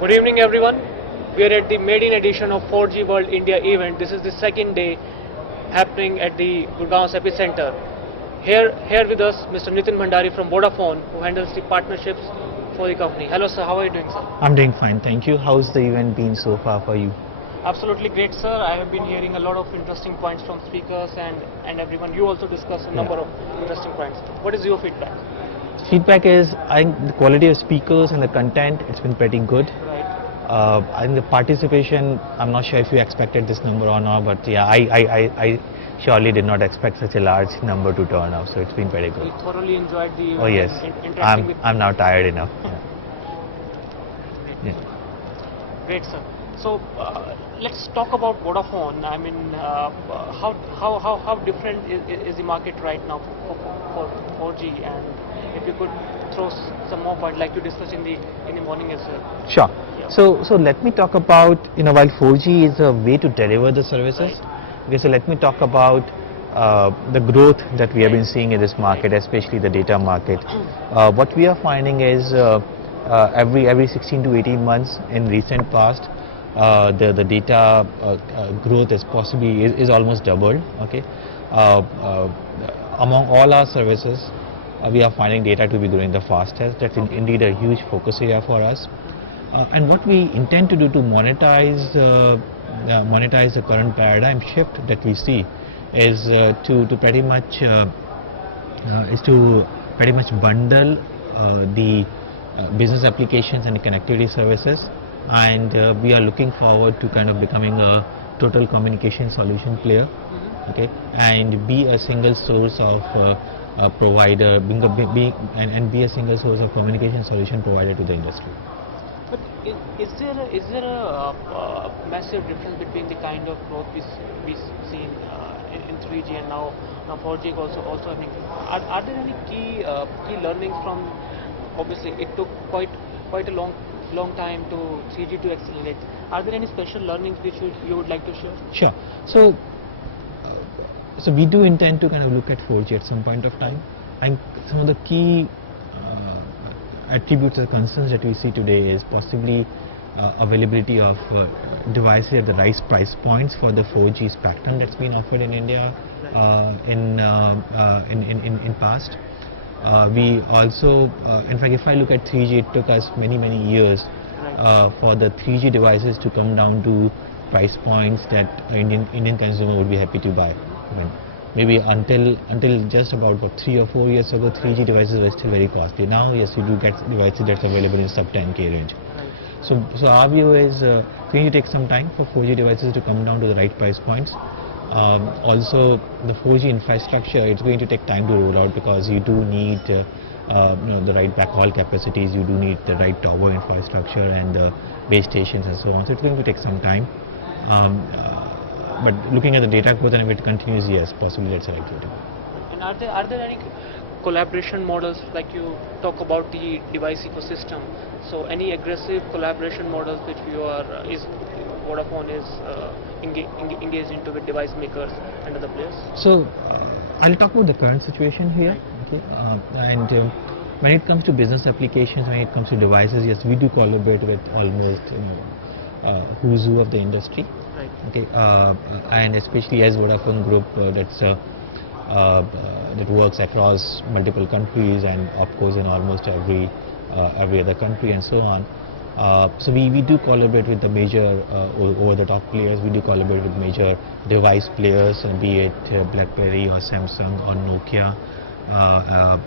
Good evening, everyone. We are at the maiden edition of 4G World India event. This is the second day happening at the Gurgaon's epicenter. Here with us, Mr. Nitin Bhandari from Vodafone, who handles the partnerships for the company. Hello, sir. How are you doing, sir? I'm doing fine, thank you. How's the event been so far for you? Absolutely great, sir. I have been hearing a lot of interesting points from speakers and everyone. You also discussed a number of interesting points. What is your feedback? Feedback is, I think the quality of speakers and the content, it's been pretty good. Right. I think the participation, I'm not sure if you expected this number or not, but yeah, I surely did not expect such a large number to turn up, so it's been very good. You thoroughly enjoyed the event. Oh yes, I'm now tired enough. Yeah. Great, sir. So let's talk about Vodafone. I mean, how different is the market right now for 4G, and if you could throw some more points like you discussed in the morning as well. Sure. Yeah. So let me talk about, while 4G is a way to deliver the services, okay, so let me talk about the growth that we have been seeing in this market, especially the data market. What we are finding is every 16 to 18 months in recent past, the data growth is almost doubled. Okay, among all our services, we are finding data to be growing the fastest. That's indeed a huge focus area for us. And what we intend to do to monetize the current paradigm shift that we see is to pretty much bundle the business applications and the connectivity services, and we are looking forward to kind of becoming a total communication solution player. Okay, and be a single source of provider, and be a single source of communication solution provider to the industry. But is there a massive difference between the kind of growth we see in 3G and now 4G also having? Are there any key learnings from? Obviously, it took quite a long time to 3G to accelerate. Are there any special learnings which you would like to share? Sure. So we do intend to kind of look at 4G at some point of time. And some of the key attributes or concerns that we see today is possibly availability of devices at the right price points for the 4G spectrum that's been offered in India in past. We also, in fact, if I look at 3G, it took us many years for the 3G devices to come down to price points that Indian consumer would be happy to buy. I mean, maybe until just about 3 or 4 years ago, 3G devices were still very costly. Now, yes, you do get devices that's available in sub 10K range. So our view is we need to take some time for 4G devices to come down to the right price points. Also, the 4G infrastructure, it's going to take time to roll out because you do need the right backhaul capacities, you do need the right tower infrastructure and base stations and so on. So it's going to take some time. But looking at the data growth and if it continues, yes, possibly that's the right way to go. And are there any collaboration models, like you talk about the device ecosystem? So any aggressive collaboration models which Vodafone is engaged into with device makers and other players? So I'll talk about the current situation here. Okay, and when it comes to business applications, when it comes to devices, yes, we do collaborate with almost who's who of the industry. Right. Okay, and especially as Vodafone Group, that works across multiple countries and of course in almost every other country and so on. So we do collaborate with the major over-the-top players. We do collaborate with major device players, be it BlackBerry or Samsung or Nokia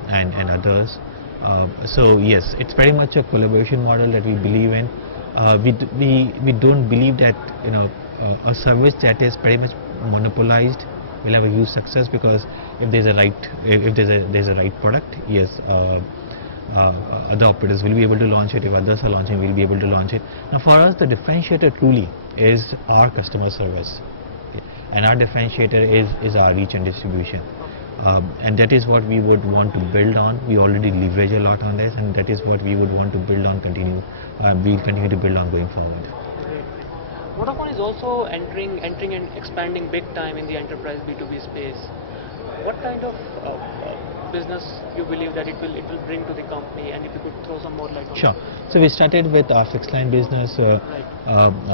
and others. So yes, it's very much a collaboration model that we believe in. We don't believe that a service that is pretty much monopolized will have a huge success, because if there's a right product, yes, other operators will be able to launch it. If others are launching, we'll be able to launch it. Now for us, the differentiator truly is our customer service, and our differentiator is our reach and distribution, and that is what we would want to build on. We already leverage a lot on this, and that is what we would want to build on. We'll continue to build on going forward. Vodafone is also entering and expanding big time in the enterprise B2B space. What kind of business you believe that it will bring to the company, and if you could throw some more light on Sure. it. So we started with our fixed line business Right.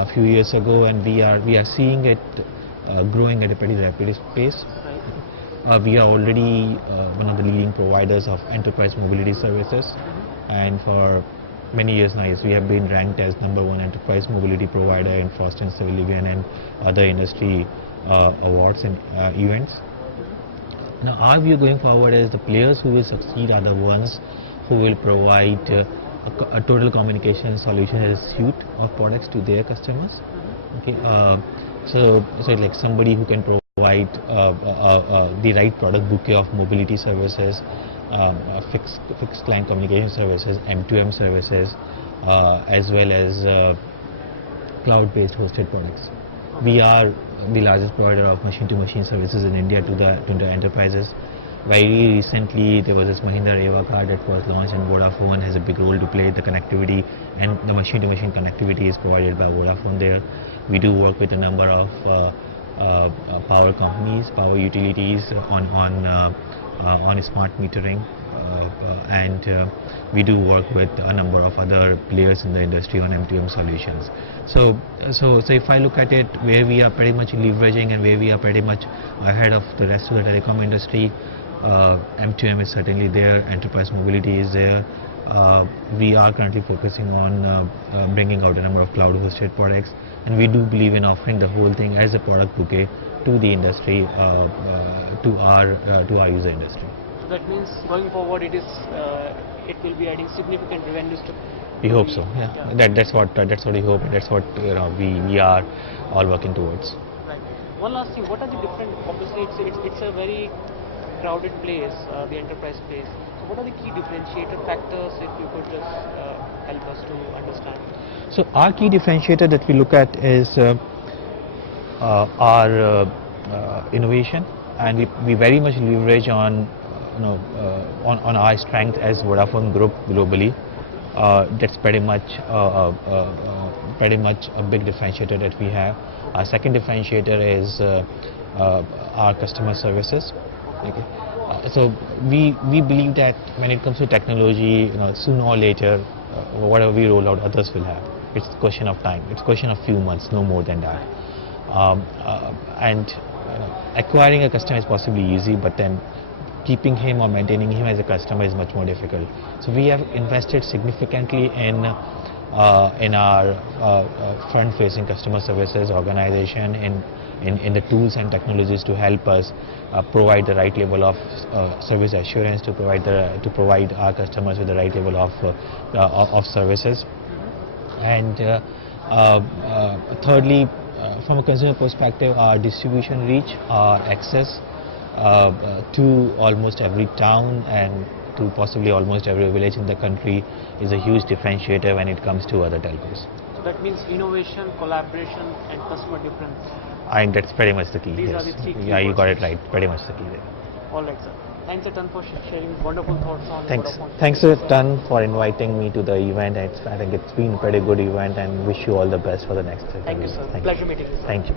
a few years ago, and we are seeing it growing at a pretty rapid pace. Right. We are already one of the leading providers of enterprise mobility services, and for many years now, yes, we have been ranked as #1 enterprise mobility provider in Frost & Sullivan and other industry awards and events. Now, our view going forward is the players who will succeed are the ones who will provide a total communication solution as a suite of products to their customers. Okay, so like somebody who can provide the right product bouquet of mobility services, fixed client communication services, M2M services, as well as cloud-based hosted products. We are the largest provider of machine-to-machine services in India to the enterprises. Very recently, there was this Mahindra Eva card that was launched, and Vodafone has a big role to play. The connectivity and the machine-to-machine connectivity is provided by Vodafone there. We do work with a number of power companies, power utilities on smart metering, and we do work with a number of other players in the industry on M2M solutions. So if I look at it, where we are pretty much leveraging and where we are pretty much ahead of the rest of the telecom industry, M2M is certainly there, enterprise mobility is there. We are currently focusing on bringing out a number of cloud hosted products, and we do believe in offering the whole thing as a product bouquet to the industry, to our user industry. So that means going forward, it will be adding significant revenues to. We hope so. Yeah. That's what we hope. That's what we are all working towards. Right. One last thing. What are the different? Obviously, it's a very crowded place, the enterprise place. So what are the key differentiator factors, if you could just help us to understand? So our key differentiator that we look at is our innovation, and we very much leverage on on our strength as Vodafone Group globally. That's pretty much a big differentiator that we have. Our second differentiator is our customer services. Okay. So we believe that when it comes to technology, sooner or later, whatever we roll out, others will have. It's a question of time. It's a question of few months, no more than that. And acquiring a customer is possibly easy, but then keeping him or maintaining him as a customer is much more difficult. So we have invested significantly in our front-facing customer services organization, in the tools and technologies to help us provide the right level of service assurance, to provide our customers with the right level of services. And thirdly, from a consumer perspective, our distribution reach, our access to almost every town and to possibly almost every village in the country is a huge differentiator when it comes to other telcos. So that means innovation, collaboration, and customer difference. And that's pretty much the key. These yes. are the three key Yeah, you got words. it right. Pretty much the key there. All right, sir. Thanks a ton for sharing wonderful thoughts on Vodafone. Thanks a ton for inviting me to the event. I think it's been a pretty good event, and wish you all the best for the next. Thank you, sir. Pleasure meeting you, sir. Thank you.